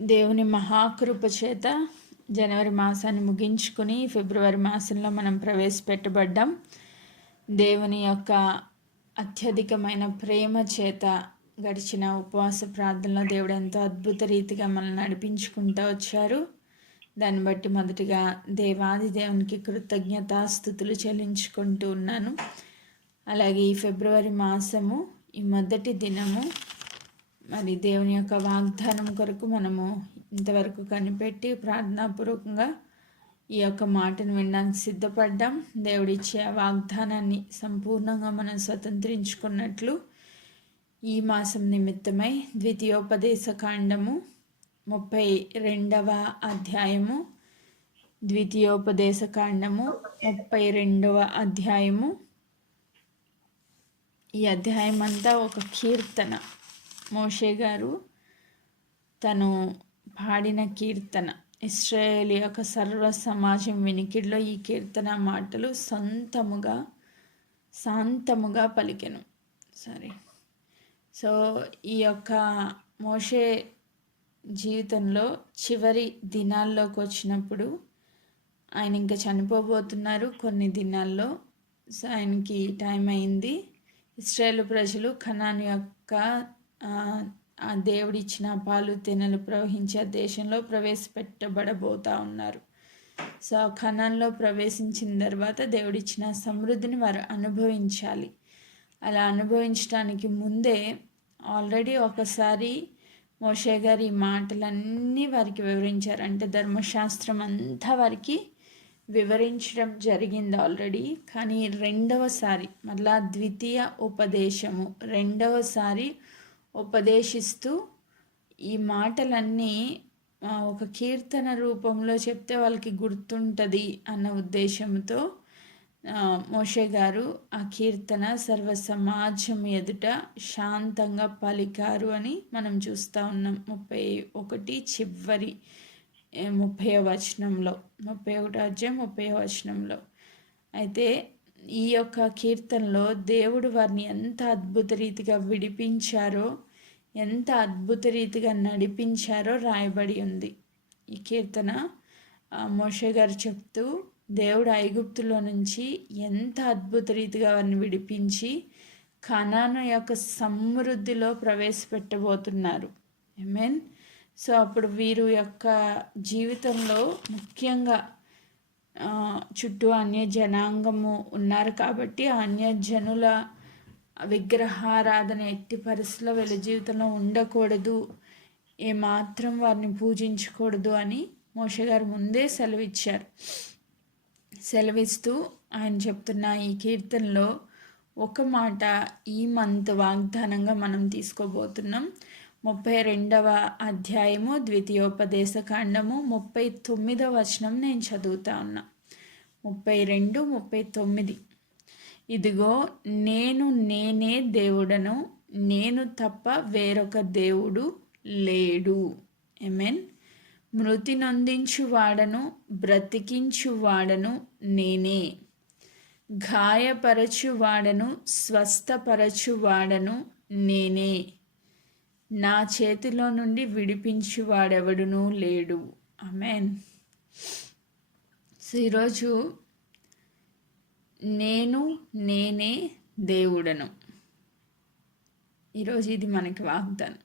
దేవుని మహాకృప చేత జనవరి మాసాన్ని ముగించుకుని ఫిబ్రవరి మాసంలో మనం ప్రవేశపెట్టబడ్డాం. దేవుని యొక్క అత్యధికమైన ప్రేమ చేత గడిచిన ఉపవాస ప్రార్థనలో దేవుడు ఎంతో అద్భుత రీతిగా మనల్ని నడిపించుకుంటూ వచ్చారు. దాన్ని బట్టి మొదటిగా దేవాది దేవునికి కృతజ్ఞతాస్తుతులు చెల్లించుకుంటూ ఉన్నాను. అలాగే ఈ ఫిబ్రవరి మాసము ఈ మొదటి దినము మరి దేవుని యొక్క వాగ్దానం కొరకు మనము ఇంతవరకు కనిపెట్టి ప్రార్థనాపూర్వకంగా ఈ యొక్క మాటను వినడానికి సిద్ధపడ్డాం. దేవుడిచ్చే ఆ వాగ్దానాన్ని సంపూర్ణంగా మనం స్వతంత్రించుకున్నట్లు ఈ మాసం నిమిత్తమై ద్వితీయోపదేశ కాండము 32వ అధ్యాయము, ద్వితీయోపదేశ కాండము 32వ అధ్యాయము. ఈ అధ్యాయం అంతా ఒక కీర్తన. మోషే గారు తను పాడిన కీర్తన. ఇశ్రాయేలు యొక్క సర్వ సమాజం వినికిడిలో ఈ కీర్తన మాటలు శాంతముగా పలికెను. సో ఈ యొక్క మోషే జీవితంలో చివరి దినాల్లోకి వచ్చినప్పుడు ఆయన ఇంకా చనిపోబోతున్నారు కొన్ని దినాల్లో. సో ఆయనకి టైం అయింది. ఇశ్రాయేలు ప్రజలు కనాను యొక్క ఆ దేవుడిచ్చిన పాలు తేనెలు ప్రవహించే దేశంలో ప్రవేశపెట్టబడబోతా ఉన్నారు. సో కనాన్లో ప్రవేశించిన తర్వాత దేవుడిచ్చిన సమృద్ధిని వారు అనుభవించాలి. అలా అనుభవించడానికి ముందే ఆల్రెడీ ఒకసారి మోషే గారు ఈ మాటలన్నీ వారికి వివరించారు. అంటే ధర్మశాస్త్రం అంతా వారికి వివరించడం జరిగింది ఆల్రెడీ. కానీ రెండవసారి మళ్ళా ద్వితీయ ఉపదేశము, రెండవసారి ఉపదేశిస్తూ ఈ మాటలన్నీ ఒక కీర్తన రూపంలో చెప్తే వాళ్ళకి గుర్తుంటుంది అన్న ఉద్దేశంతో మోషే గారు ఆ కీర్తన సర్వ సమాజం ఎదుట శాంతంగా పలికారు అని మనం చూస్తూ ఉన్నాం. 31 చివరి 30వ వచనంలో, 31వ అధ్యాయం 30వ వచనంలో. అయితే ఈ యొక్క కీర్తనలో దేవుడు వారిని ఎంత అద్భుత రీతిగా విడిపించారో, ఎంత అద్భుత రీతిగా నడిపించారో రాయబడి ఉంది. ఈ కీర్తన మోషే గారు చెప్తూ దేవుడు ఐగుప్తులో నుంచి ఎంత అద్భుత రీతిగా వారిని విడిపించి కనాను యొక్క సమృద్ధిలో ప్రవేశపెట్టబోతున్నారు. ఆమేన్. సో అప్పుడు వీరు యొక్క జీవితంలో ముఖ్యంగా చుట్టూ అన్య జనాంగము ఉన్నారు కాబట్టి ఆ అన్యజనుల విగ్రహారాధన ఎట్టి పరిస్థితుల్లో వీళ్ళ జీవితంలో ఉండకూడదు, ఏమాత్రం వారిని పూజించకూడదు అని మోషే గారు ముందే సెలవిస్తూ ఆయన చెప్తున్న ఈ కీర్తనలో ఒక మాట ఈ మంత్ వాగ్దానంగా మనం తీసుకోబోతున్నాం. 32వ అధ్యాయము ద్వితీయోపదేశ కాండము 39వ వచనం నేను చదువుతా ఉన్నా. 32, 39. ఇదిగో నేనే దేవుడను, నేను తప్ప వేరొక దేవుడు లేడు. ఆమేన్. మృతి నొందించువాడను బ్రతికించువాడను నేనే, గాయపరచువాడను స్వస్థపరచువాడను నేనే, నా చేతిలో నుండి విడిపించువాడెవడునూ లేడు. ఆమేన్. సో ఈరోజు నేనే దేవుడను. ఈరోజు ఇది మనకి వాగ్దానం.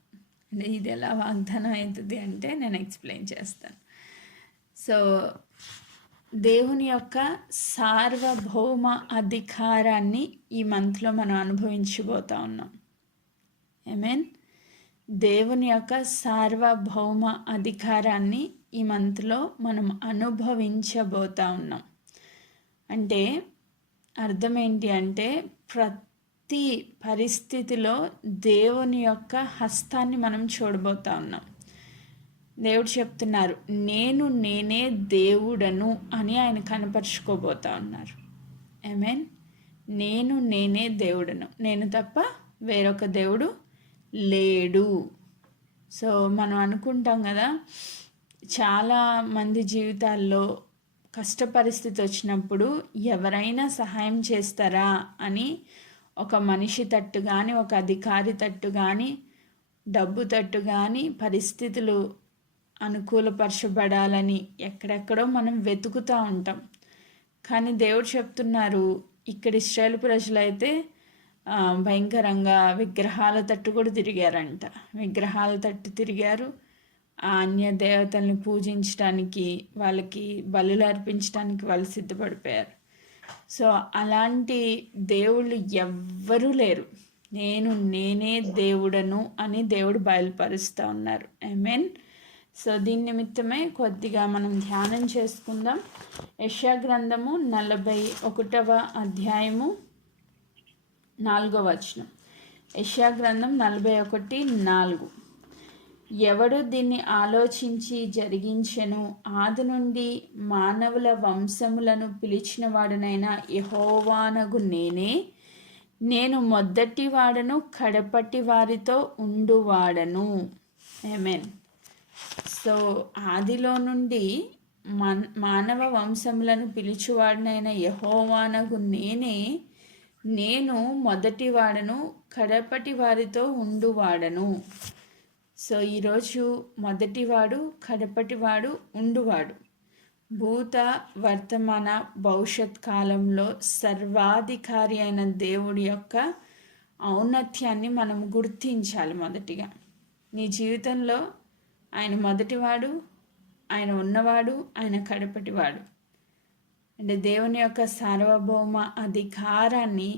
అంటే ఇది ఎలా వాగ్దానం అవుతుంది అంటే నేను ఎక్స్ప్లెయిన్ చేస్తాను. సో దేవుని యొక్క సార్వభౌమ అధికారాన్ని ఈ మంత్లో మనం అనుభవించబోతా ఉన్నాం. ఆమేన్. దేవుని యొక్క సార్వభౌమ అధికారాన్ని ఈ మంత్లో మనం అనుభవించబోతా ఉన్నాం. అంటే అర్థం ఏంటి అంటే ప్రతి పరిస్థితిలో దేవుని యొక్క హస్తాన్ని మనం చూడబోతా ఉన్నాం. దేవుడు చెప్తున్నారు నేనే దేవుడను అని ఆయన కనపరుచుకోబోతా ఉన్నారు. ఆమేన్. నేనే దేవుడను, నేను తప్ప వేరొక దేవుడు లేడు. సో మనం అనుకుంటాం కదా, చాలా మంది జీవితాల్లో కష్ట పరిస్థితి వచ్చినప్పుడు ఎవరైనా సహాయం చేస్తారా అని ఒక మనిషి తట్టు కానీ, ఒక అధికారి తట్టు కానీ, డబ్బు తట్టు కానీ పరిస్థితులు అనుకూలపరచబడాలని ఎక్కడెక్కడో మనం వెతుకుతూ ఉంటాం. కానీ దేవుడు చెప్తున్నారు, ఇక్కడ ఇశ్రాయేలు ప్రజలైతే భయంకరంగా విగ్రహాల తట్టు కూడా తిరిగారంట. విగ్రహాల తట్టు తిరిగారు. ఆ అన్య దేవతల్ని పూజించడానికి, వాళ్ళకి బలులు అర్పించడానికి వాళ్ళు సిద్ధపడిపోయారు. సో అలాంటి దేవుళ్ళు ఎవ్వరూ లేరు. నేనే దేవుడను అని దేవుడు బయలుపరుస్తూ ఉన్నారు. ఆమేన్. సో దీని నిమిత్తమే కొద్దిగా మనం ధ్యానం చేసుకుందాం. యెషయా గ్రంథము 41వ అధ్యాయము 4వ వచనం. యెషయా గ్రంథం 41:4. ఎవడు దీన్ని ఆలోచించి జరిగించెను, ఆది నుండి మానవుల వంశములను పిలిచిన వాడనైనా యెహోవానగు నేను మొదటి వాడను, కడపటి వారితో ఉండువాడను. ఆమేన్. సో ఆదిలో నుండి మానవ వంశములను పిలిచువాడినైన యెహోవానగు నేను మొదటి వాడను, కడపటి వారితో ఉండువాడను. సో ఈరోజు మొదటివాడు, కడపటివాడు, ఉండువాడు. భూత వర్తమాన భవిష్యత్ కాలంలో సర్వాధికారి అయిన దేవుడి యొక్క ఔన్నత్యాన్ని మనం గుర్తించాలి. మొదటిగా నీ జీవితంలో ఆయన మొదటివాడు, ఆయన ఉన్నవాడు, ఆయన కడపటివాడు. అంటే దేవుని యొక్క సార్వభౌమ అధికారాన్ని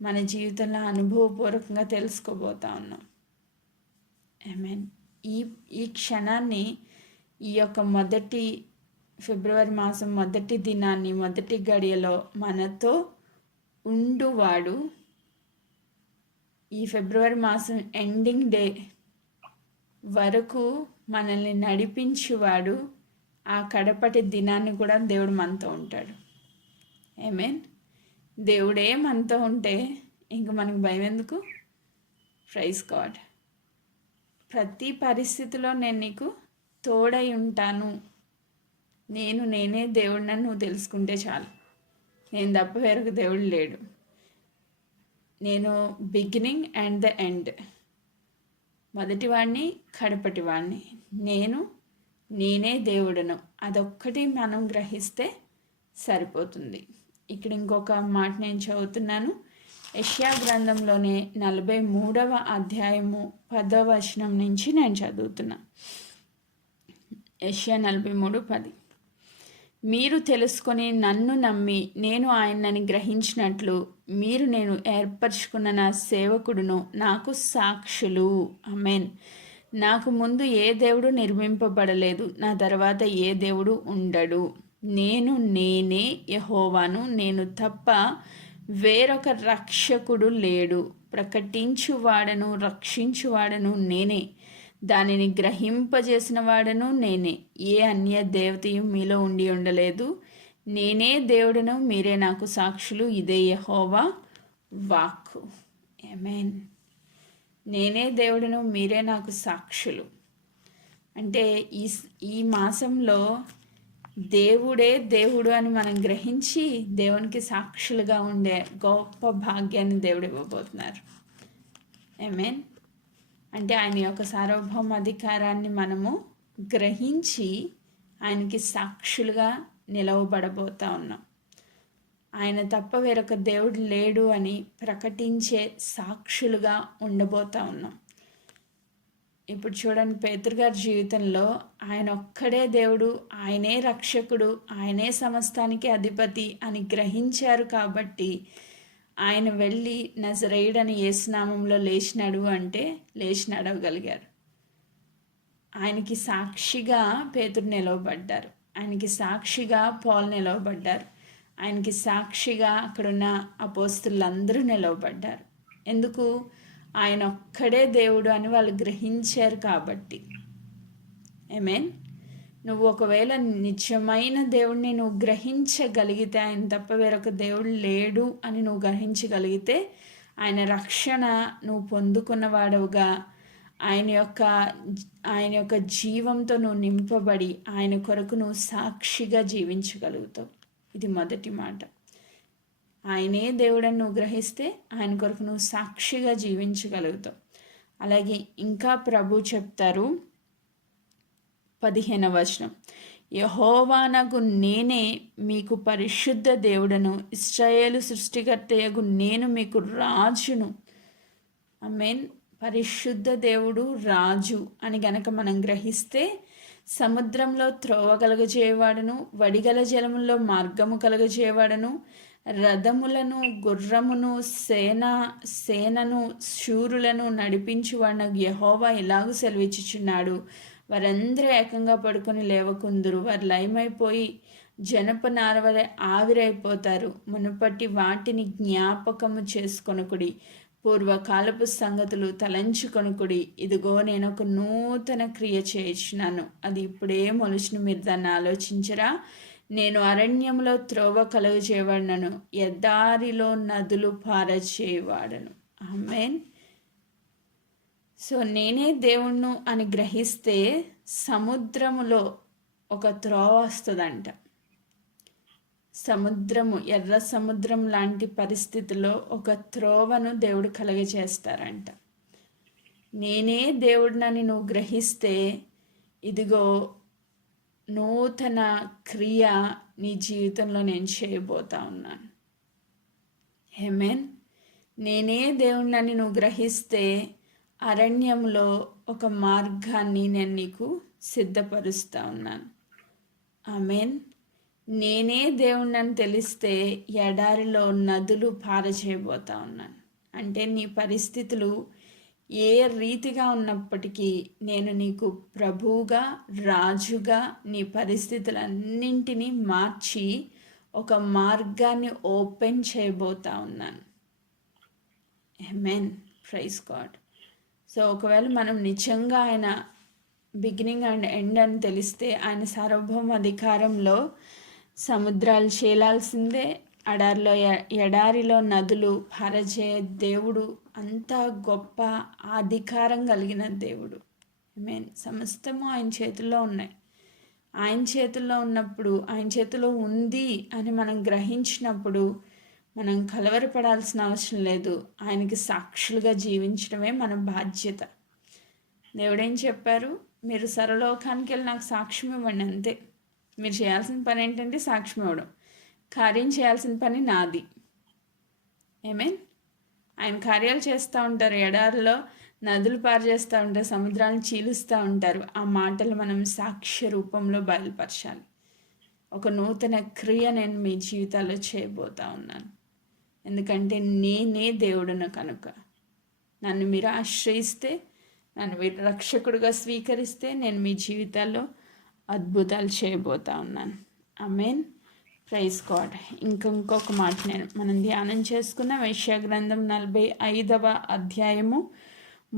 మన జీవితంలో అనుభవపూర్వకంగా తెలుసుకోబోతా ఉన్నాం. ఆమేన్. ఈ క్షణాన్ని, ఈ యొక్క మొదటి ఫిబ్రవరి మాసం మొదటి దినాన్ని, మొదటి గడియలో మనతో ఉండువాడు, ఈ ఫిబ్రవరి మాసం ఎండింగ్ డే వరకు మనల్ని నడిపించువాడు, ఆ కడపటి దినాన్ని కూడా దేవుడు మనతో ఉంటాడు. ఆమేన్. దేవుడే మనతో ఉంటే ఇంక మనకు భయం ఎందుకు? Praise God. ప్రతి పరిస్థితిలో నేను నీకు తోడై ఉంటాను. నేనే దేవుడినని నువ్వు తెలుసుకుంటే చాలు. నేను తప్ప వేరొక దేవుడు లేడు. నేను బిగినింగ్ అండ్ ద ఎండ్, మొదటివాడిని, కడపటివాడిని. నేనే దేవుడను. అదొక్కటి మనం గ్రహిస్తే సరిపోతుంది. ఇక్కడ ఇంకొక మాట నేను చదువుతున్నాను. యెషయా గ్రంథంలోనే 43వ అధ్యాయము 10వ వచనం నుంచి నేను చదువుతున్నా. యెషయా 43:10. మీరు తెలుసుకొని నన్ను నమ్మి నేను ఆయనని గ్రహించినట్లు మీరు నేను ఏర్పరచుకున్న నా సేవకుడును, నాకు సాక్షులు. ఆమేన్. నాకు ముందు ఏ దేవుడు నిర్మింపబడలేదు, నా తర్వాత ఏ దేవుడు ఉండడు. నేనే యెహోవాను, నేను తప్ప వేరొక రక్షకుడు లేడు. ప్రకటించువాడను, రక్షించువాడను నేనే, దానిని గ్రహింపజేసిన వాడను నేనే. ఏ అన్య దేవతయు మీలో ఉండి ఉండలేదు. నేనే దేవుడను, మీరే నాకు సాక్షులు. ఇదే యెహోవా వాక్కు. ఆమేన్. నేనే దేవుడను, మీరే నాకు సాక్షులు. అంటే ఈ మాసంలో దేవుడే దేవుడు అని మనం గ్రహించి దేవునికి సాక్షులుగా ఉండే గొప్ప భాగ్యాన్ని దేవుడు ఇవ్వబోతున్నారు. ఆమేన్. అంటే ఆయన యొక్క సార్వభౌమ అధికారాన్ని మనము గ్రహించి ఆయనకి సాక్షులుగా నిలవబడబోతా ఉన్నాం. ఆయన తప్ప వేరొక దేవుడు లేడు అని ప్రకటించే సాక్షులుగా ఉండబోతా ఉన్నాం. ఇప్పుడు చూడండి, పేతురు గారి జీవితంలో ఆయన ఒక్కడే దేవుడు, ఆయనే రక్షకుడు, ఆయనే సమస్తానికి అధిపతి అని గ్రహించారు కాబట్టి ఆయన వెళ్ళి నజరేయుడని యేసు నామంలో లేచినాడు అంటే లేచి నడవగలిగారు. ఆయనకి సాక్షిగా పేతురు నిలవబడ్డారు. ఆయనకి సాక్షిగా పౌలు నిలవబడ్డారు. ఆయనకి సాక్షిగా అక్కడున్న అపోస్తలులందరూ నిలవబడ్డారు. ఎందుకు? ఆయన ఒక్కడే దేవుడు అని వాళ్ళు గ్రహించారు కాబట్టి. ఆమేన్. నువ్వు ఒకవేళ నిజమైన దేవుడిని నువ్వు గ్రహించగలిగితే, ఆయన తప్ప వేరొక దేవుడు లేడు అని నువ్వు గ్రహించగలిగితే, ఆయన రక్షణ నువ్వు పొందుకున్నవాడవుగా, ఆయన యొక్క జీవంతో నువ్వు నింపబడి ఆయన కొరకు నువ్వు సాక్షిగా జీవించగలుగుతావు. ఇది మొదటి మాట. ఆయనే దేవుడని నువ్వు గ్రహిస్తే ఆయన కొరకు నువ్వు సాక్షిగా జీవించగలుగుతావు. అలాగే ఇంకా ప్రభు చెప్తారు, 15వ వచనం, యెహోవానగు నేనే మీకు పరిశుద్ధ దేవుడను, ఇశ్రాయేలు సృష్టికర్తయగు నేను మీకు రాజును. ఆమేన్. పరిశుద్ధ దేవుడు రాజు అని గనక మనం గ్రహిస్తే, సముద్రంలో త్రోవ కలగజేయవాడను, వడిగల జలముల్లో మార్గము కలగజేయవాడను, రథములను గుర్రమును సేనను శూరులను నడిపించువాడనగు యెహోవా ఇలాగు సెలవిచ్చుచున్నాడు, వారందరూ ఏకంగా పడుకొని లేవకుందురు, వారు లయమైపోయి జనప నారవలె ఆవిరైపోతారు. మునుపటి వాటిని జ్ఞాపకము చేసుకొనుకుడి, పూర్వకాలపు సంగతులు తలంచుకొనుకుడి. ఇదిగో నేను ఒక నూతన క్రియ చేయించున్నాను, అది ఇప్పుడే మొలుచును, మీరు దాన్ని ఆలోచించరా? నేను అరణ్యంలో త్రోవ కలుగజేయవాడను, ఎడారిలో నదులు పారచేయవాడను. ఆమేన్. సో నేనే దేవుణ్ణు అని గ్రహిస్తే సముద్రములో ఒక త్రోవ వస్తుందంట. సముద్రము, ఎర్ర సముద్రం లాంటి పరిస్థితిలో ఒక త్రోవను దేవుడు కలగజేస్తారంట. నేనే దేవుడినని నువ్వు గ్రహిస్తే, ఇదిగో నూతన క్రియ నీ జీవితంలో నేను చేయబోతా ఉన్నాను. ఆమేన్. నేనే దేవుడినని నువ్వు గ్రహిస్తే, అరణ్యంలో ఒక మార్గాన్ని నేను నీకు సిద్ధపరుస్తూ ఉన్నాను. ఆమేన్. నేనే దేవుణ్ణని తెలిస్తే ఎడారిలో నదులు పారచేయబోతా ఉన్నాను. అంటే నీ పరిస్థితులు ఏ రీతిగా ఉన్నప్పటికీ నేను నీకు ప్రభువుగా, రాజుగా నీ పరిస్థితులన్నింటినీ మార్చి ఒక మార్గాన్ని ఓపెన్ చేయబోతా ఉన్నాను. ఆమేన్. Praise God. సో ఒకవేళ మనం నిజంగా ఆయన బిగినింగ్ అండ్ ఎండ్ అని తెలిస్తే, ఆయన సార్వభౌమ అధికారంలో సముద్రాలు చీలాల్సిందే, ఎడారిలో నదులు పారజే దేవుడు, అంత గొప్ప అధికారం కలిగిన దేవుడు. ఆమేన్. సమస్తము ఆయన చేతుల్లో ఉన్నాయి. ఆయన చేతుల్లో ఉన్నప్పుడు, ఆయన చేతిలో ఉంది అని మనం గ్రహించినప్పుడు మనం కలవరపడాల్సిన అవసరం లేదు. ఆయనకి సాక్షులుగా జీవించడమే మన బాధ్యత. దేవుడేం చెప్పారు? మీరు సర్వలోకానికి వెళ్ళి నాకు సాక్ష్యం ఇవ్వండి, అంతే. మీరు చేయాల్సిన పని ఏంటంటే సాక్ష్యం ఇవ్వడం. కార్యం చేయాల్సిన పని నాది. ఆమేన్. ఆయన కార్యాలు చేస్తూ ఉంటారు, ఎడారిలో నదులు పారు చేస్తూ ఉంటారు, సముద్రాలను చీలుస్తూ ఉంటారు. ఆ మాటలు మనం సాక్ష్య రూపంలో బయలుపరచాలి. ఒక నూతన క్రియ నేను మీ జీవితాల్లో చేయబోతా ఉన్నాను. ఎందుకంటే నేనే దేవుడును కనుక. నన్ను మీరు ఆశ్రయిస్తే, నన్ను మీరు రక్షకుడిగా స్వీకరిస్తే, నేను మీ జీవితాల్లో అద్భుతాలు చేయబోతా ఉన్నాను. ఆమేన్. Praise God. ఇంకొక మాట మనం ధ్యానం చేసుకున్న యెషయా గ్రంథం 45వ అధ్యాయము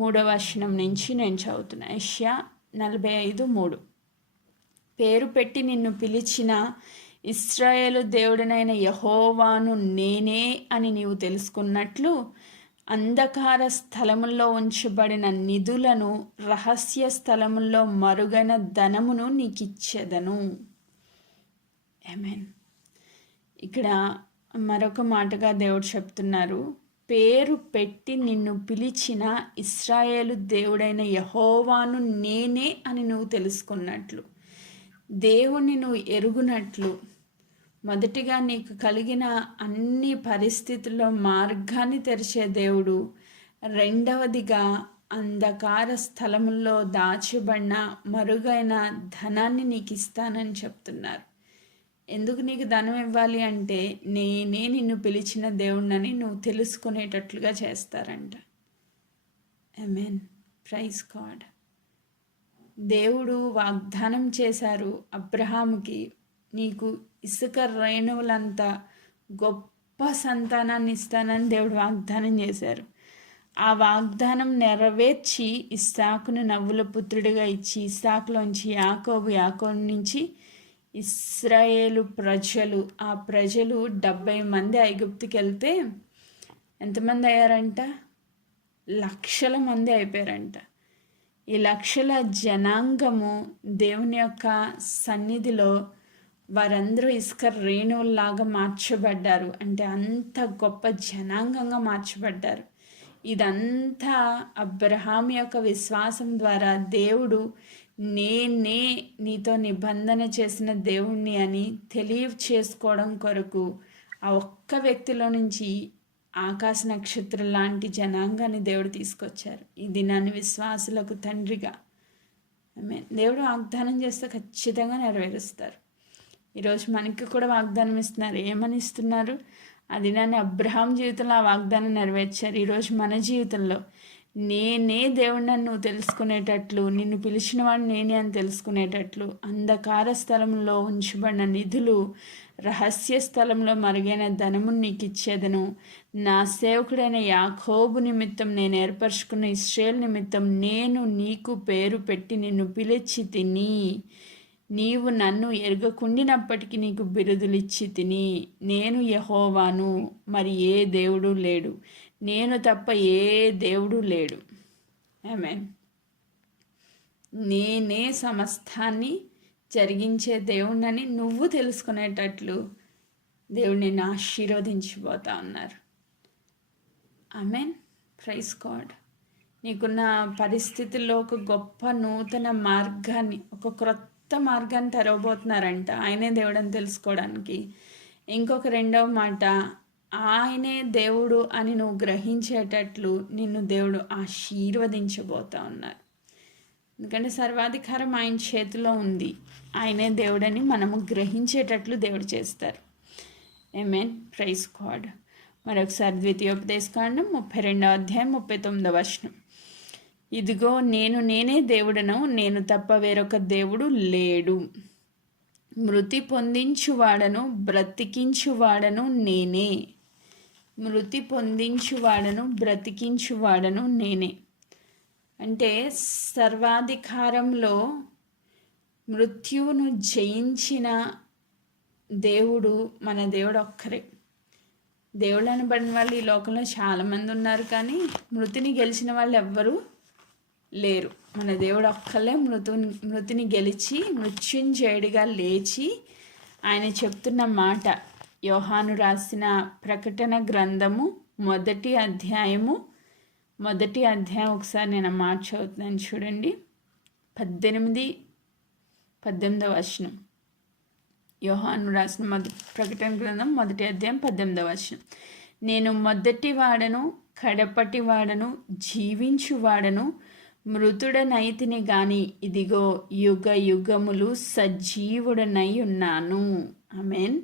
3వ వచనం నుంచి నేను చదువుతున్నా. యెషయా 45:3. పేరు పెట్టి నిన్ను పిలిచిన ఇశ్రాయేలు దేవుడనైన యెహోవాను నేనే అని నీవు తెలుసుకున్నట్లు, అంధకార స్థలముల్లో ఉంచబడిన నిధులను, రహస్య స్థలముల్లో మరుగైన ధనమును నీకిచ్చెదను. ఆమేన్. ఇక్కడ మరొక మాటగా దేవుడు చెప్తున్నారు, పేరు పెట్టి నిన్ను పిలిచిన ఇశ్రాయేలు దేవుడైన యెహోవాను నేనే అని నువ్వు తెలుసుకున్నట్లు, దేవుణ్ణి నువ్వు ఎరుగునట్లు, మొదటిగా నీకు కలిగిన అన్ని పరిస్థితుల్లో మార్గాన్ని తెరిచే దేవుడు, రెండవదిగా అంధకార స్థలముల్లో దాచబడిన మరుగైన ధనాన్ని నీకు ఇస్తానని చెప్తున్నారు. ఎందుకు నీకు ధనం ఇవ్వాలి అంటే, నేనే నిన్ను పిలిచిన దేవుణ్ణని నువ్వు తెలుసుకునేటట్లుగా చేస్తారంట. ఆమేన్. Praise God. దేవుడు వాగ్దానం చేశారు అబ్రహాముకి, నీకు ఇసుక రేణువులంత గొప్ప సంతానాన్ని ఇస్తానని దేవుడు వాగ్దానం చేశారు. ఆ వాగ్దానం నెరవేర్చి ఇస్సాకును నవ్వుల పుత్రుడిగా ఇచ్చి, ఇస్సాకులోంచి యాకోబు నుంచి ఇశ్రాయేలు ప్రజలు, ఆ ప్రజలు 70 మంది ఐగుప్తుకి వెళ్తే ఎంతమంది అయ్యారంట? లక్షల మంది అయిపోయారంట. ఈ లక్షల జనాంగము దేవుని యొక్క సన్నిధిలో వారందరూ ఇసుక రేణువుల్లాగా మార్చబడ్డారు. అంటే అంత గొప్ప జనాంగంగా మార్చబడ్డారు. ఇదంతా అబ్రహాం యొక్క విశ్వాసం ద్వారా దేవుడు నేనే నీతో నిబంధన చేసిన దేవుణ్ణి అని తెలియచేసుకోవడం కొరకు ఆ ఒక్క వ్యక్తిలో నుంచి ఆకాశ నక్షత్రం లాంటి జనాంగాన్ని దేవుడు తీసుకొచ్చారు. ఈ దినాన్ని విశ్వాసులకు తండ్రిగా దేవుడు వాగ్దానం చేస్తే ఖచ్చితంగా నెరవేరుస్తారు. ఈరోజు మనకి కూడా వాగ్దానం ఇస్తున్నారు. ఏమని ఇస్తున్నారు? ఆ దినాన్ని అబ్రహాం జీవితంలో ఆ వాగ్దానం నెరవేర్చారు. ఈరోజు మన జీవితంలో నేనే దేవుడిని నువ్వు తెలుసుకునేటట్లు, నిన్ను పిలిచిన వాడు నేనే అని తెలుసుకునేటట్లు, అంధకార స్థలంలో ఉంచబడిన నిధులు, రహస్య స్థలంలో మరుగైన ధనమును నీకు ఇచ్చేదను. నా సేవకుడైన యాకోబు నిమిత్తం నేను ఏర్పరచుకున్న ఇశ్రాయేలు నిమిత్తం నేను నీకు పేరు పెట్టి నిన్ను పిలిచి తిని, నీవు నన్ను ఎరగకుండినప్పటికీ నీకు బిరుదులిచ్చి తిని. నేను యెహోవాను, మరి ఏ దేవుడు లేడు, నేను తప్ప ఏ దేవుడు లేడు. ఆమేన్. నేనే సమస్తాన్ని జరిగించే దేవుణ్ణని నువ్వు తెలుసుకునేటట్లు దేవుడు నిన్ను ఆశీర్వదించిపోతా ఉన్నారు. ఆమేన్. Praise God. నీకున్న పరిస్థితుల్లో ఒక గొప్ప నూతన మార్గాన్ని, ఒక క్రొత్త మార్గాన్ని తెరవబోతున్నారంట ఆయనే దేవుడని తెలుసుకోవడానికి. ఇంకొక రెండవ మాట, ఆయనే దేవుడు అని నువ్వు గ్రహించేటట్లు నిన్ను దేవుడు ఆశీర్వదించబోతా ఉన్నారు. ఎందుకంటే సర్వాధికారం ఆయన చేతిలో ఉంది. ఆయనే దేవుడని మనము గ్రహించేటట్లు దేవుడు చేస్తారు. ఆమేన్. Praise God. మరొకసారి ద్వితీయోపదేశకాండం 32వ అధ్యాయం 39వ వచనం. ఇదిగో నేనే దేవుడను, నేను తప్ప వేరొక దేవుడు లేడు. మృతి పొందించువాడను బ్రతికించువాడను నేనే. మృతి పొందించువాడను బ్రతికించువాడను నేనే. అంటే సర్వాధికారంలో మృత్యువును జయించిన దేవుడు మన దేవుడు ఒక్కరే. దేవుడు అనబడిన వాళ్ళు ఈ లోకంలో చాలామంది ఉన్నారు, కానీ మృతిని గెలిచిన వాళ్ళు ఎవ్వరూ లేరు. మన దేవుడు ఒక్కలే మృతిని గెలిచి మృత్యుంజయుడిగా లేచి ఆయన చెప్తున్న మాట, యోహాను రాసిన ప్రకటన గ్రంథము 1వ అధ్యాయము ఒకసారి నేను మాట చదువుతున్నాను చూడండి. 18-18వ వచనం. యోహాను రాసిన ప్రకటన గ్రంథం 1వ అధ్యాయం 18వ వచనం. నేను మొదటి వాడను కడపటి వాడను జీవించువాడను, మృతుడనైతిని గాని ఇదిగో యుగ యుగములు సజీవుడనై ఉన్నాను. ఆమేన్.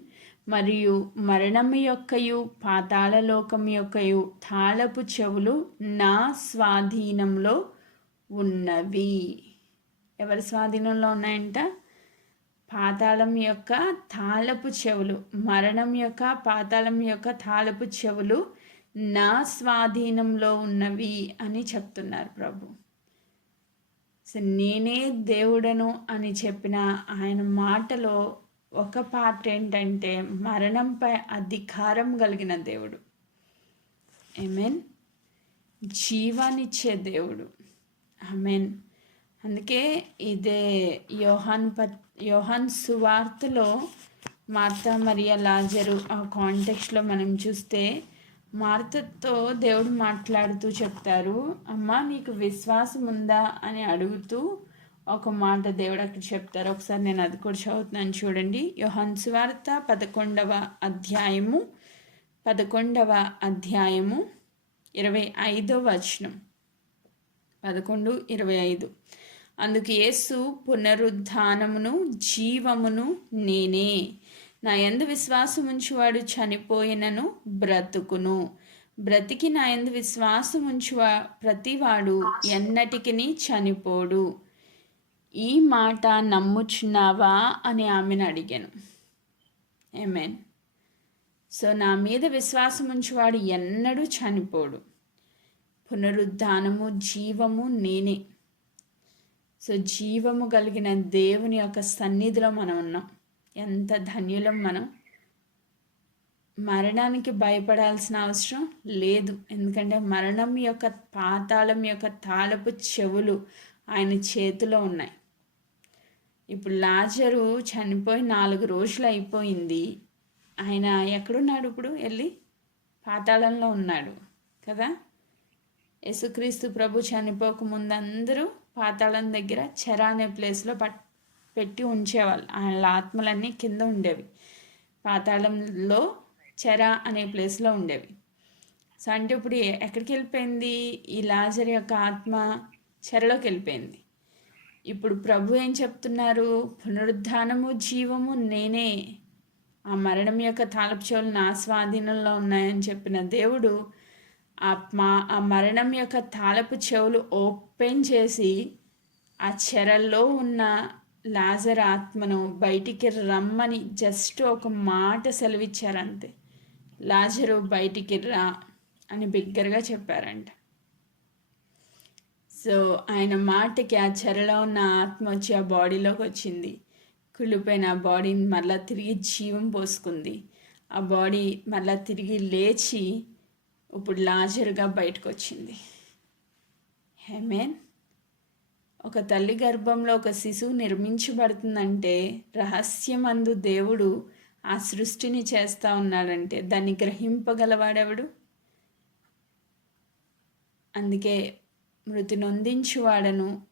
మరియు మరణము యొక్కయు పాతాళలోకము యొక్కయు తాళపు చెవులు నా స్వాధీనంలో ఉన్నవి. ఎవరి స్వాధీనంలో ఉన్నాయంట? పాతాళం యొక్క తాళపు చెవులు, మరణం యొక్క పాతాళం యొక్క తాళపు చెవులు నా స్వాధీనంలో ఉన్నవి అని చెప్తున్నారు ప్రభు. నేనే దేవుడను అని చెప్పిన ఆయన మాటలో ఒక పార్ట్ ఏంటంటే మరణంపై అధికారం కలిగిన దేవుడు. ఆమేన్. జీవాన్నిచ్చే దేవుడు. ఆమేన్. అందుకే ఇదే యోహాన్ సువార్తలో మార్తా మరియ లాజరు ఆ కాంటెక్స్ట్లో మనం చూస్తే మార్తతో దేవుడు మాట్లాడుతూ చెప్తారు, అమ్మా నీకు విశ్వాసం ఉందా అని అడుగుతూ ఒక మాట దేవుడు అక్కడ చెప్తారు. ఒకసారి నేను అది కూడా చదువుతున్నాను చూడండి. యోహాను సువార్త 11వ అధ్యాయము 25వ వచనం. 11:25. అందుకు యేసు, పునరుద్ధానమును జీవమును నేనే. నా యందు విశ్వాసం ఉంచువాడు చనిపోయినను బ్రతుకును, బ్రతికి నా యందు విశ్వాసం ఉంచువా ప్రతివాడు ఎన్నటికిని చనిపోడు. ఈ మాట నమ్ముచున్నావా అని ఆమెను అడిగాను. ఆమేన్. సో నా మీద విశ్వాసం ఉంచువాడు ఎన్నడూ చనిపోడు. పునరుద్ధానము జీవము నేనే. సో జీవము కలిగిన దేవుని యొక్క సన్నిధిలో మనం ఉన్నాం. ఎంత ధన్యులం మనం. మరణానికి భయపడాల్సిన అవసరం లేదు. ఎందుకంటే మరణం యొక్క పాతాళం యొక్క తాళపు చెవులు ఆయన చేతిలో ఉన్నాయి. ఇప్పుడు లాజరు చనిపోయి 4 రోజులు అయిపోయింది. ఆయన ఎక్కడున్నాడు? ఇప్పుడు వెళ్ళి పాతాళంలో ఉన్నాడు కదా. యేసుక్రీస్తు ప్రభు చనిపోక ముందు అందరూ పాతాళం దగ్గర చెర అనే ప్లేస్లో పెట్టి ఉంచేవాళ్ళు. వాళ్ళ ఆత్మలన్నీ కింద ఉండేవి. పాతాళంలో చెర అనే ప్లేస్లో ఉండేవి. సో అంటే ఇప్పుడు ఎక్కడికి వెళ్ళిపోయింది? ఈ లాజర్ యొక్క ఆత్మ చెరలోకి వెళ్ళిపోయింది. ఇప్పుడు ప్రభు ఏం చెప్తున్నారు? పునరుద్ధానము జీవము నేనే, ఆ మరణం యొక్క తాళపు చెవులు నా స్వాధీనంలో ఉన్నాయని చెప్పిన దేవుడు ఆ మరణం యొక్క తాళపు చెవులు ఓపెన్ చేసి ఆ చెరల్లో ఉన్న లాజర్ ఆత్మను బయటికి రమ్మని జస్ట్ ఒక మాట సెలవిచ్చారంతే. లాజరు బయటికి రా అని బిగ్గరగా చెప్పారంట. సో ఆయన మాటకి ఆ చెరలో ఉన్న ఆత్మ వచ్చి ఆ బాడీలోకి వచ్చింది. కుళ్ళిపోయిన ఆ బాడీని మళ్ళీ తిరిగి జీవం పోసుకుంది. ఆ బాడీ మళ్ళీ తిరిగి లేచి ఇప్పుడు లాజరుగా బయటకు వచ్చింది. ఆమేన్. ఒక తల్లి గర్భంలో ఒక శిశువు నిర్మించబడుతుందంటే రహస్యమందు దేవుడు ఆ సృష్టిని చేస్తూ ఉన్నాడంటే దాన్ని గ్రహింపగలవాడెవడు? అందుకే మృతి నొందించువాడను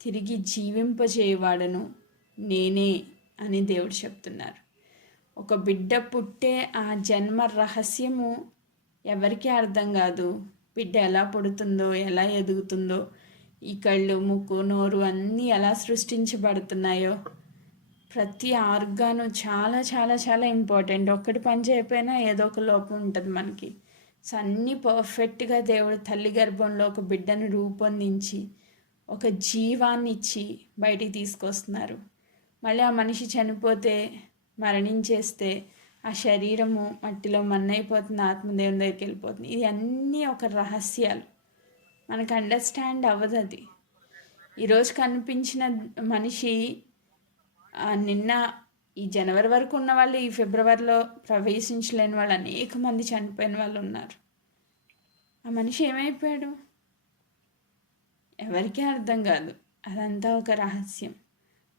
తిరిగి జీవింపజేయవాడను నేనే అని దేవుడు చెప్తున్నారు. ఒక బిడ్డ పుట్టే ఆ జన్మ రహస్యము ఎవరికీ అర్థం కాదు. బిడ్డ ఎలా పుడుతుందో, ఎలా ఎదుగుతుందో, ఈ కళ్ళు, ముక్కు, నోరు అన్నీ ఎలా సృష్టించబడుతున్నాయో, ప్రతి ఆర్గాను చాలా చాలా చాలా ఇంపార్టెంట్. ఒక్కటి పని చేయకపోయినా ఏదో ఒక లోపం ఉంటుంది మనకి. సో అన్నీ పర్ఫెక్ట్గా దేవుడు తల్లి గర్భంలో ఒక బిడ్డను రూపొందించి ఒక జీవాన్ని ఇచ్చి బయటికి తీసుకొస్తున్నారు. మళ్ళీ ఆ మనిషి చనిపోతే, మరణించేస్తే ఆ శరీరము మట్టిలో మన్నైపోతుంది, ఆత్మదేవుని దగ్గరికి వెళ్ళిపోతుంది. ఇది అన్నీ ఒక రహస్యాలు, మనకు అండర్స్టాండ్ అవ్వదు. అది ఈరోజు కనిపించిన మనిషి నిన్న ఈ జనవరి వరకు ఉన్న వాళ్ళు ఈ ఫిబ్రవరిలో ప్రవేశించలేని వాళ్ళు అనేక మంది చనిపోయిన వాళ్ళు ఉన్నారు. ఆ మనిషి ఏమైపోయాడు ఎవరికీ అర్థం కాదు. అదంతా ఒక రహస్యం.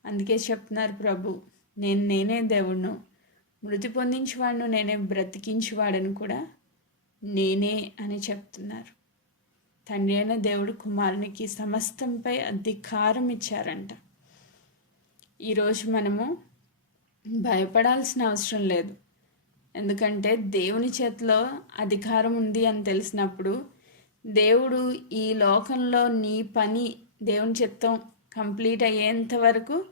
అందుకే చెప్తున్నారు ప్రభు, నేనే దేవుడును, మృతి పొందించేవాడును నేనే, బ్రతికించేవాడను కూడా నేనే అని చెప్తున్నారు. తండ్రి అయిన దేవుడు కుమారునికి సమస్తంపై అధికారం ఇచ్చారంట. ఈరోజు మనము భయపడాల్సిన అవసరం లేదు. ఎందుకంటే దేవుని చేతిలో అధికారం ఉంది అని తెలిసినప్పుడు, దేవుడు ఈ లోకంలో నీ పని దేవుని చిత్తం కంప్లీట్ అయ్యేంత వరకు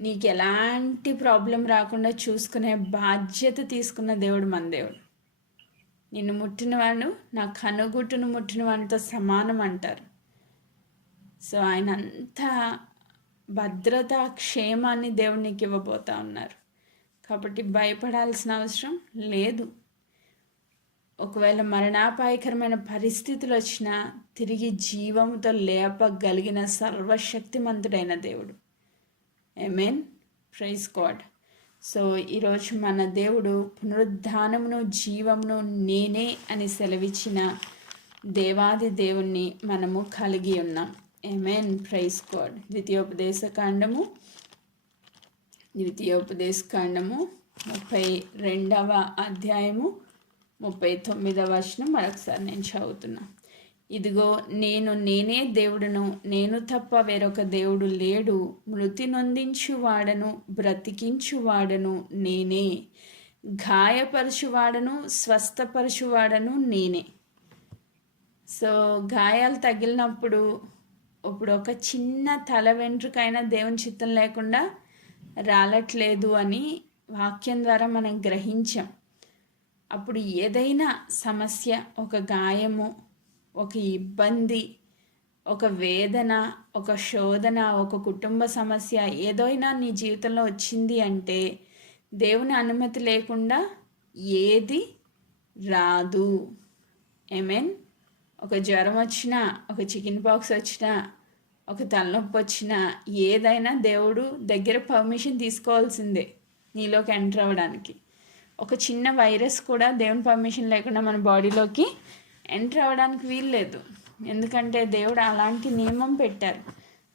నీకు ఎలాంటి ప్రాబ్లం రాకుండా చూసుకునే బాధ్యత తీసుకున్న దేవుడు మన దేవుడు. నిన్ను ముట్టినవాడు నా కనుగుట్టును ముట్టిన వాడితో సమానం అంటారు. సో ఆయన అంతా భద్రత, క్షేమాన్ని దేవుడు నీకు ఇవ్వబోతా ఉన్నారు. కాబట్టి భయపడాల్సిన అవసరం లేదు. ఒకవేళ మరణాపాయకరమైన పరిస్థితులు వచ్చినా తిరిగి జీవంతో లేపగలిగిన సర్వశక్తిమంతుడైన దేవుడు. ఆమేన్. Praise God. సో ఈరోజు మన దేవుడు పునరుద్ధానమును జీవమును నేనే అని సెలవిచ్చిన దేవాది దేవుణ్ణి మనము కలిగి ఉన్నాం. ఆమేన్. Praise God. ద్వితీయోపదేశకాండము 32వ అధ్యాయము 39వ వచనం మరొకసారి నేను చదువుతున్నా. ఇదిగో నేనే దేవుడును, నేను తప్ప వేరొక దేవుడు లేడు. మృతి నొందించువాడను బ్రతికించువాడను నేనే, గాయపరచువాడను స్వస్థపరచువాడను నేనే. సో గాయాలు తగిలినప్పుడు ఇప్పుడు ఒక చిన్న తల వెంట్రుకైనా దేవుని చిత్తం లేకుండా రాలట్లేదు అని వాక్యం ద్వారా మనం గ్రహించాం. అప్పుడు ఏదైనా సమస్య, ఒక గాయము, ఒక ఇబ్బంది, ఒక వేదన, ఒక శోధన, ఒక కుటుంబ సమస్య ఏదైనా నీ జీవితంలో వచ్చింది అంటే దేవుని అనుమతి లేకుండా ఏది రాదు. ఆమేన్. ఒక జ్వరం వచ్చినా, ఒక చికెన్ పాక్స్ వచ్చినా, ఒక తలనొప్పి వచ్చినా ఏదైనా దేవుడు దగ్గర పర్మిషన్ తీసుకోవాల్సిందే నీలోకి ఎంటర్ అవ్వడానికి. ఒక చిన్న వైరస్ కూడా దేవుని పర్మిషన్ లేకుండా మన బాడీలోకి ఎంటర్ అవ్వడానికి వీల్లేదు. ఎందుకంటే దేవుడు అలాంటి నియమం పెట్టారు.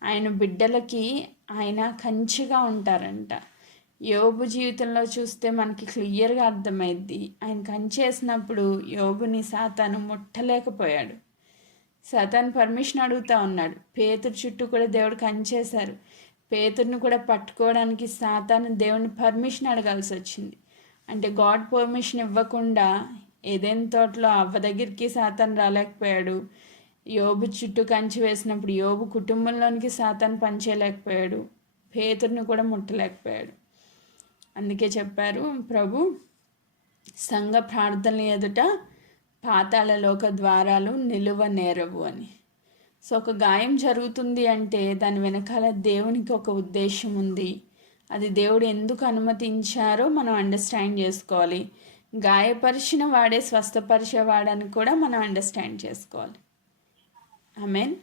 ఆయన బిడ్డలకి ఆయన కంచెగా ఉంటారంట. యోబు జీవితంలో చూస్తే మనకి క్లియర్గా అర్థమైద్ది. ఆయన కంచేసినప్పుడు యోబుని సాతాను ముట్టలేకపోయాడు. సాతాను పర్మిషన్ అడుగుతూ ఉన్నాడు. పేతురు చుట్టూ కూడా దేవుడు కంచేశారు. పేతురుని కూడా పట్టుకోవడానికి సాతాను దేవుని పర్మిషన్ అడగాల్సి వచ్చింది. అంటే గాడ్ పర్మిషన్ ఇవ్వకుండా ఏదైనా తోటలో అవ్వ దగ్గరికి సాతాను రాలేకపోయాడు. యోబు చుట్టూ కంచి వేసినప్పుడు యోబు కుటుంబంలోనికి సాతాను పనిచేయలేకపోయాడు. పేతురుని కూడా ముట్టలేకపోయాడు. అందుకే చెప్పారు ప్రభు, సంఘ ప్రార్థనల ఎదుట పాతాళలోక ద్వారాలు నిలువ నేరవు అని. సో ఒక గాయం జరుగుతుంది అంటే దాని వెనకాల దేవునికి ఒక ఉద్దేశం ఉంది. అది దేవుడు ఎందుకు అనుమతించారో మనం అండర్స్టాండ్ చేసుకోవాలి. గాయపరిచిన వాడే స్వస్థపరిచేవాడని కూడా మనం అండర్స్టాండ్ చేసుకోవాలి. ఆమేన్.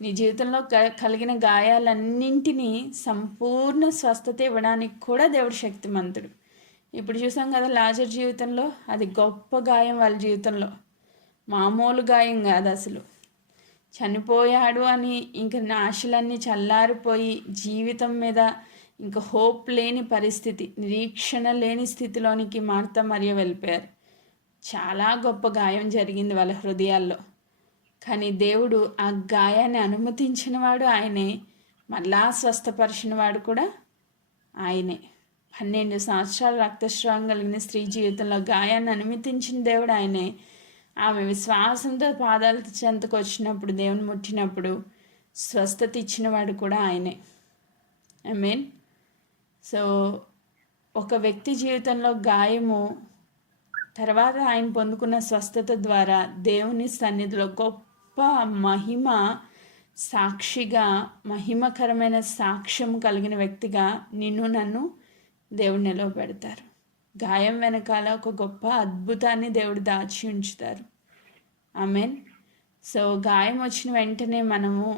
నీ జీవితంలో కలిగిన గాయాలన్నింటినీ సంపూర్ణ స్వస్థత ఇవ్వడానికి కూడా దేవుడు శక్తిమంతుడు. ఇప్పుడు చూసాం కదా లాజర్ జీవితంలో, అది గొప్ప గాయం వాళ్ళ జీవితంలో, మామూలు గాయం కాదు అసలు. చనిపోయాడు అని ఇంక ఆశలన్నీ చల్లారిపోయి జీవితం మీద ఇంక హోప్ లేని పరిస్థితి, నిరీక్షణ లేని స్థితిలోనికి మార్తా మరియ వెళ్ళిపోయారు. చాలా గొప్ప గాయం జరిగింది వాళ్ళ హృదయాల్లో. కానీ దేవుడు ఆ గాయాన్ని అనుమతించిన వాడు ఆయనే, మళ్ళా స్వస్థపరిచిన వాడు కూడా ఆయనే. 12 సంవత్సరాల రక్తస్రావం కలిగిన స్త్రీ జీవితంలో గాయాన్ని అనుమతించిన దేవుడు ఆయనే. ఆమె విశ్వాసంతో పాదాల చెంతకు వచ్చినప్పుడు, దేవుని ముట్టినప్పుడు స్వస్థత ఇచ్చినవాడు కూడా ఆయనే. ఆమేన్. సో ఒక వ్యక్తి జీవితంలో గాయము తర్వాత ఆయన పొందుకున్న స్వస్థత ద్వారా దేవుని సన్నిధిలో గొప్ప మహిమ సాక్షిగా, మహిమకరమైన సాక్ష్యం కలిగిన వ్యక్తిగా నిన్ను నన్ను దేవుడు నిలవబెడతారు. గాయం వెనకాల ఒక గొప్ప అద్భుతాన్ని దేవుడు దాచి ఉంచుతారు. ఆమేన్. సో గాయం వచ్చిన వెంటనే మనము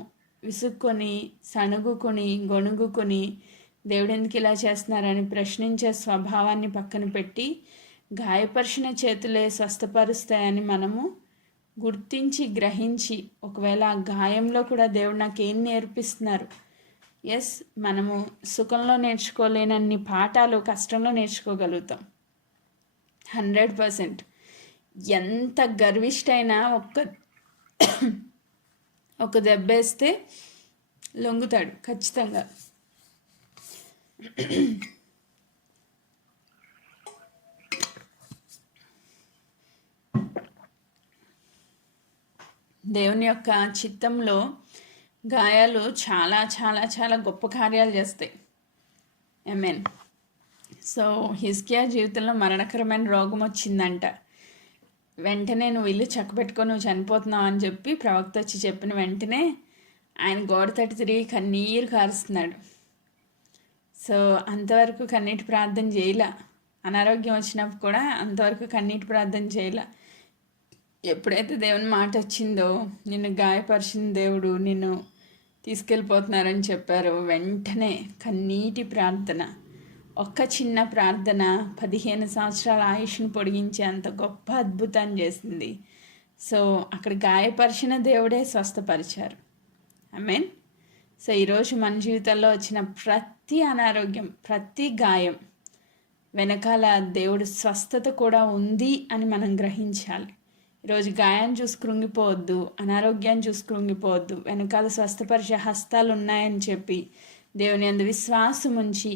విసుక్కొని, సణుగుకొని, గొణుగుకొని దేవుడు ఎందుకు ఇలా చేస్తున్నారని ప్రశ్నించే స్వభావాన్ని పక్కన పెట్టి, గాయపరిచిన చేతులే స్వస్థపరుస్తాయని మనము గుర్తించి, గ్రహించి, ఒకవేళ ఆ గాయంలో కూడా దేవుడు నాకేం నేర్పిస్తున్నారు. ఎస్, మనము సుఖంలో నేర్చుకోలేనన్ని పాఠాలు కష్టంలో నేర్చుకోగలుగుతాం. 100%. ఎంత గర్విష్టైనా ఒక దెబ్బేస్తే లొంగుతాడు ఖచ్చితంగా. దేవుని యొక్క చిత్తంలో గాయాలు చాలా చాలా చాలా గొప్ప కార్యాలు చేస్తాయి. ఆమేన్. సో హిజ్కియా జీవితంలో మరణకరమైన రోగం వచ్చిందంట. వెంటనే నువ్వు ఇల్లు చక్కబెట్టుకొని నువ్వు చనిపోతున్నావు అని చెప్పి ప్రవక్త వచ్చి చెప్పిన వెంటనే ఆయన గోడ తట్టి తిరిగి కన్నీరు కారుస్తున్నాడు. సో అంతవరకు కన్నీటి ప్రార్థన చేయలే. అనారోగ్యం వచ్చినప్పుడు కూడా అంతవరకు కన్నీటి ప్రార్థన చేయలే. ఎప్పుడైతే దేవుని మాట వచ్చిందో, నిన్ను గాయపరిచిన దేవుడు నిన్ను తీసుకెళ్ళిపోతున్నారని చెప్పారో, వెంటనే కన్నీటి ప్రార్థన, ఒక్క చిన్న ప్రార్థన 15 సంవత్సరాల ఆయుష్ను పొడిగించే అంత గొప్ప అద్భుతాన్ని చేసింది. సో అక్కడ గాయపరిచిన దేవుడే స్వస్థపరిచారు. ఆమేన్. సో ఈరోజు మన జీవితంలో వచ్చిన ప్రతి అనారోగ్యం, ప్రతి గాయం వెనకాల దేవుడు స్వస్థత కూడా ఉంది అని మనం గ్రహించాలి. ఈరోజు గాయాన్ని చూసి కృంగిపోవద్దు, అనారోగ్యాన్ని చూసి కృంగిపోవద్దు. వెనకాల స్వస్థపరిచే హస్తాలు ఉన్నాయని చెప్పి దేవుని యందు విశ్వాసం ఉంచి,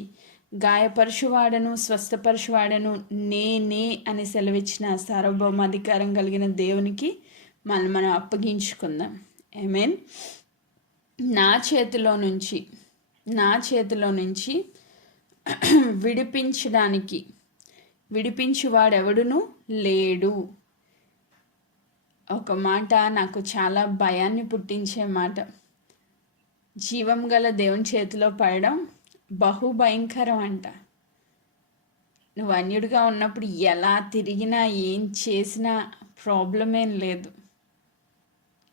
గాయపరుచువాడను స్వస్థపరుచువాడను నేనే అని సెలవిచ్చిన సార్వభౌమాధికారం కలిగిన దేవునికి మనం అప్పగించుకుందాం. ఆమేన్. నా చేతిలో నుంచి విడిపించువాడెవడును లేడు. ఒక మాట నాకు చాలా భయాన్ని పుట్టించే మాట. జీవం గల దేవుని చేతిలో పడడం బహుభయంకరం అంట. నువ్వు అన్యుడిగా ఉన్నప్పుడు ఎలా తిరిగినా ఏం చేసినా ప్రాబ్లం ఏం లేదు.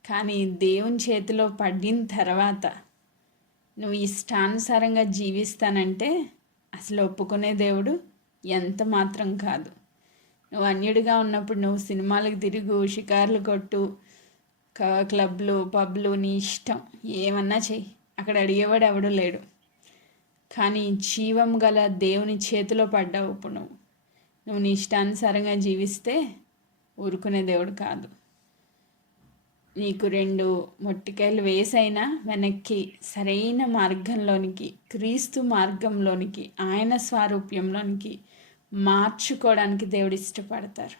కానీ దేవుని చేతిలో పడిన తర్వాత నువ్వు ఇష్టానుసారంగా జీవిస్తానంటే అసలు ఒప్పుకునే దేవుడు ఎంత మాత్రం కాదు. నువ్వు అన్యుడిగా ఉన్నప్పుడు నువ్వు సినిమాలకు తిరుగు, షికార్లు కొట్టు, క్లబ్లు, పబ్లు, నీ ఇష్టం ఏమన్నా చెయ్యి, అక్కడ అడిగేవాడు ఎవడూ లేడు. కానీ జీవం గల దేవుని చేతిలో పడ్డావు. ఇప్పుడు నువ్వు నీ ఇష్టానుసారంగా జీవిస్తే ఊరుకునే దేవుడు కాదు. నీకు 2 మొట్టికాయలు వేసైనా వెనక్కి సరైన మార్గంలోనికి, క్రీస్తు మార్గంలోనికి, ఆయన స్వారూప్యంలోనికి మార్చుకోవడానికి దేవుడు ఇష్టపడతారు.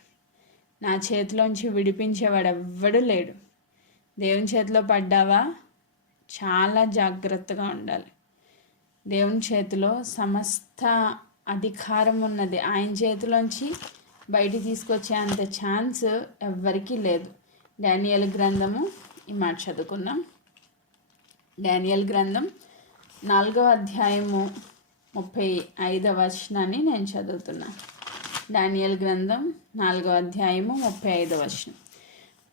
నా చేతిలోంచి విడిపించేవాడు ఎవ్వడూ లేడు. దేవుని చేతిలో పడ్డావా చాలా జాగ్రత్తగా ఉండాలి. దేవుని చేతిలో సమస్త అధికారం ఉన్నది. ఆయన చేతిలోంచి బయటికి తీసుకొచ్చే అంత ఛాన్స్ ఎవ్వరికీ లేదు. డానియేలు గ్రంథము ఈ మాట చదువుకుందాం. డానియేలు గ్రంథం 4వ అధ్యాయము 35వ వచనాన్ని నేను చదువుతున్నా. డానియేలు గ్రంథం 4వ అధ్యాయము 35వ వచనం.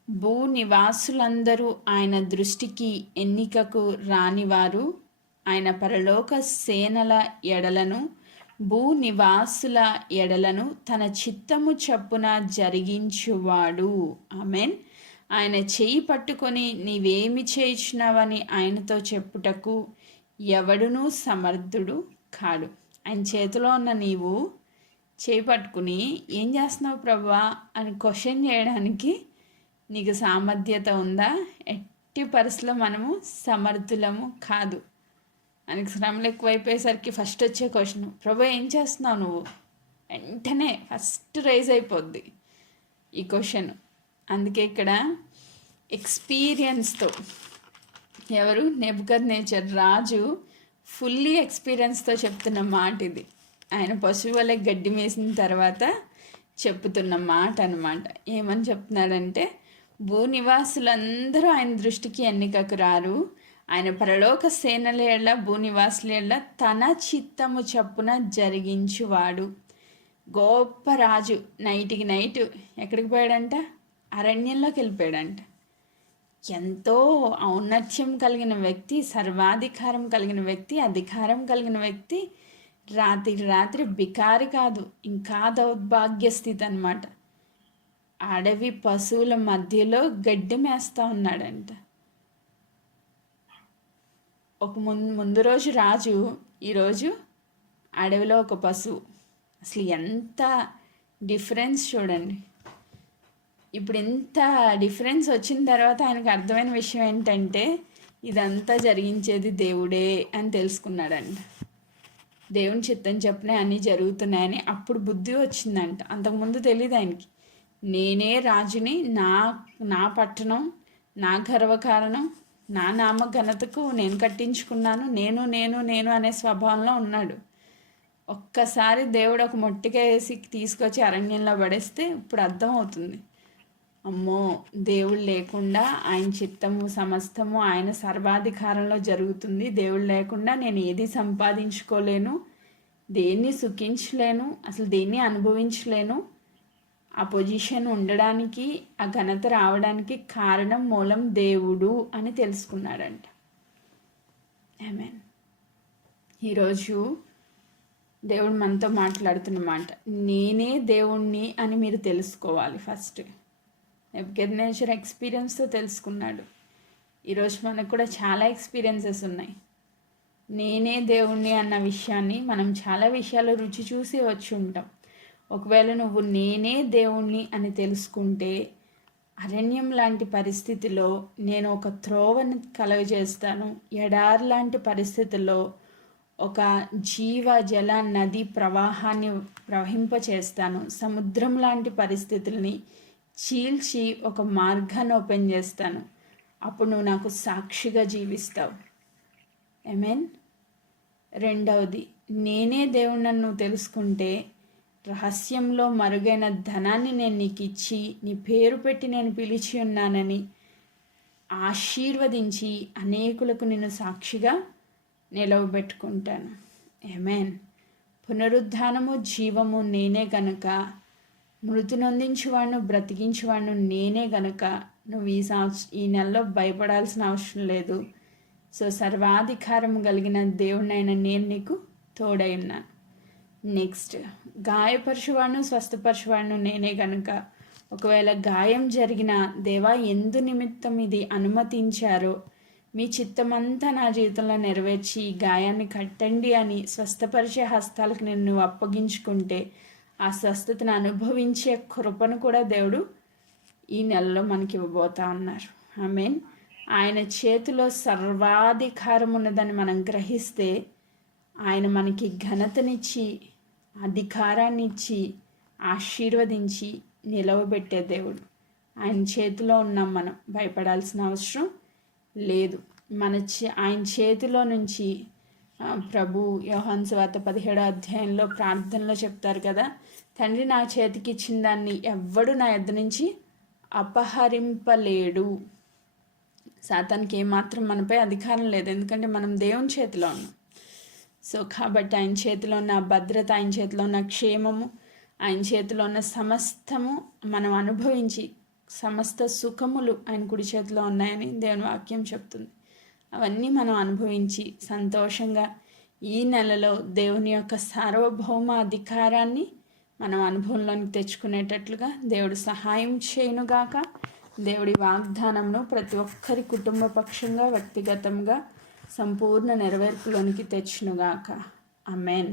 భూ నివాసులందరూ ఆయన దృష్టికి ఎన్నికకు రానివారు, ఆయన పరలోక సేనల ఎడలను భూ నివాసుల ఎడలను తన చిత్తము చప్పున జరిగించువాడు. ఆమెన్. ఆయన చేయి పట్టుకొని నీవేమి చేయించినావని ఆయనతో చెప్పుటకు ఎవడునూ సమర్థుడు కాడు. ఆయన చేతిలో ఉన్న నీవు చేయి పట్టుకుని ఏం చేస్తున్నావు ప్రభువా అని క్వశ్చన్ చేయడానికి నీకు సామర్థ్యత ఉందా? ఎట్టి పరిస్థితుల్లో మనము సమర్థులము కాదు. ఆయనకి శ్రమలు ఎక్కువైపోయేసరికి ఫస్ట్ వచ్చే క్వశ్చన్, ప్రభు ఏం చేస్తున్నావు నువ్వు? వెంటనే ఫస్ట్ రైజ్ అయిపోద్ది ఈ క్వశ్చన్. అందుకే ఇక్కడ ఎక్స్పీరియన్స్తో ఎవరు? నెబుకద్నెజర్ రాజు ఫుల్లీ ఎక్స్పీరియన్స్తో చెప్తున్న మాట ఇది. ఆయన పశువు వల్ల గడ్డి మేసిన తర్వాత చెప్తున్న మాట అన్నమాట. ఏమని చెప్తున్నాడంటే, భూనివాసులందరూ ఆయన దృష్టికి ఎన్నికకు రారు, ఆయన పరలోక సేనల ఎడల భూనివాసుల ఎడల తన చిత్తము చప్పున జరిగించువాడు. గొప్ప రాజు నైట్కి నైట్ ఎక్కడికి పోయాడంట? అరణ్యంలోకి వెళ్ళిపోయాడంట. ఎంతో ఔన్నత్యం కలిగిన వ్యక్తి, సర్వాధికారం కలిగిన వ్యక్తి, అధికారం కలిగిన వ్యక్తి రాత్రి బికారి కాదు, ఇంకా దౌర్భాగ్య స్థితి అన్నమాట. అడవి పశువుల మధ్యలో గడ్డి మేస్తూ ఉన్నాడంట. ఒక ముందు రోజు రాజు, ఈరోజు అడవిలో ఒక పశువు. అసలు ఎంత డిఫరెన్స్ చూడండి. ఇప్పుడు ఇంత డిఫరెన్స్ వచ్చిన తర్వాత ఆయనకు అర్థమైన విషయం ఏంటంటే, ఇదంతా జరిగించేది దేవుడే అని తెలుసుకున్నాడంట. దేవుని చిత్తం చెప్పిన అన్నీ జరుగుతున్నాయని అప్పుడు బుద్ధి వచ్చిందంట. అంతకుముందు తెలియదు ఆయనకి. నేనే రాజుని, నా పట్టణం, నా గర్వకారణం, నా నామ ఘనతకు నేను కట్టించుకున్నాను, నేను అనే స్వభావంలో ఉన్నాడు. ఒక్కసారి దేవుడు ఒక మొట్టిగా వేసి తీసుకొచ్చి అరణ్యంలో పడేస్తే ఇప్పుడు అర్థమవుతుంది, అమ్మో దేవుడు లేకుండా ఆయన చిత్తము సమస్తము ఆయన సర్వాధికారంలో జరుగుతుంది. దేవుడు లేకుండా నేను ఏది సంపాదించుకోలేను, దేన్ని సుఖించలేను, అసలు దేన్ని అనుభవించలేను. ఆ పొజిషన్ ఉండడానికి, ఆ ఘనత రావడానికి కారణం మూలం దేవుడు అని తెలుసుకున్నాడంట. ఆమేన్. ఈరోజు దేవుడు మనతో మాట్లాడుతున్నమాట, నేనే దేవుణ్ణి అని మీరు తెలుసుకోవాలి. ఫస్ట్ నెబుకద్నెజర్ ఎక్స్పీరియన్స్తో తెలుసుకున్నాడు. ఈరోజు మనకు కూడా చాలా ఎక్స్పీరియన్సెస్ ఉన్నాయి. నేనే దేవుణ్ణి అన్న విషయాన్ని మనం చాలా విషయాలు రుచి చూసి వచ్చి ఉంటాం. ఒకవేళ నువ్వు నేనే దేవుణ్ణి అని తెలుసుకుంటే, అరణ్యం లాంటి పరిస్థితిలో నేను ఒక త్రోవని కలుగజేస్తాను, ఎడారి లాంటి పరిస్థితుల్లో ఒక జీవ జల నది ప్రవాహాన్ని ప్రవహింపచేస్తాను, సముద్రం లాంటి పరిస్థితుల్ని చీల్చి ఒక మార్గాన్ని ఓపెన్ చేస్తాను. అప్పుడు నువ్వు నాకు సాక్షిగా జీవిస్తావు. ఆమేన్. రెండవది, నేనే దేవుణ్ణి నువ్వు తెలుసుకుంటే, రహస్యంలో మరుగైన ధనాన్ని నేను నీకు ఇచ్చి నీ పేరు పెట్టి నేను పిలిచి ఉన్నానని ఆశీర్వదించి అనేకులకు నేను సాక్షిగా నిలవబెట్టుకుంటాను. ఆమేన్. పునరుద్ధానము జీవము నేనే గనుక, మృతి నొందించువాడును బ్రతికించువాడును నేనే గనుక నువ్వు ఈ నెలలో భయపడాల్సిన అవసరం లేదు. సో సర్వాధికారం కలిగిన దేవుడినైనా నేను నీకు తోడై ఉన్నాను. నెక్స్ట్, గాయపరచువాడును స్వస్థపరచువాడును నేనే గనుక, ఒకవేళ గాయం జరిగిన దేవా ఎందు నిమిత్తం ఇది అనుమతించారో మీ చిత్తమంతా నా జీవితంలో నెరవేర్చి గాయాన్ని కట్టండి అని స్వస్థపరిచే హస్తాలకు నేను నువ్వు అప్పగించుకుంటే, ఆ స్వస్థతను అనుభవించే కృపను కూడా దేవుడు ఈ నెలలో మనకి ఇవ్వబోతా ఉన్నారు. ఆమేన్. ఆయన చేతిలో సర్వాధికారం ఉన్నదని మనం గ్రహిస్తే ఆయన మనకి ఘనతనిచ్చి అధికారాన్ని ఇచ్చి ఆశీర్వదించి నిలవబెట్టే దేవుడు. ఆయన చేతిలో ఉన్నాం, మనం భయపడాల్సిన అవసరం లేదు. ఆయన చేతిలో నుంచి ప్రభు యోహాను సువార్త 17వ అధ్యాయంలో ప్రార్థనలో చెప్తారు కదా, తండ్రి నా చేతికి ఇచ్చిన దాన్ని ఎవ్వడు నా యొద్ద నుంచి అపహరింపలేడు. సాతానికి ఏమాత్రం మనపై అధికారం లేదు, ఎందుకంటే మనం దేవుని చేతిలో ఉన్నాం. సో కాబట్టి ఆయన చేతిలో ఉన్న భద్రత, ఆయన చేతిలో ఉన్న క్షేమము, ఆయన చేతిలో ఉన్న సమస్తము మనం అనుభవించి సమస్త సుఖములు ఆయన కుడి చేతిలో ఉన్నాయని దేవుని వాక్యం చెప్తుంది. అవన్నీ మనం అనుభవించి సంతోషంగా ఈ నెలలో దేవుని యొక్క సార్వభౌమ అధికారాన్ని మనం అనుభవంలోనికి తెచ్చుకునేటట్లుగా దేవుడు సహాయం చేయునుగాక. దేవుడి వాగ్దానంను ప్రతి ఒక్కరి కుటుంబ పక్షంగా వ్యక్తిగతంగా సంపూర్ణ నెరవేర్పులోనికి తెచ్చునుగాక. ఆమేన్.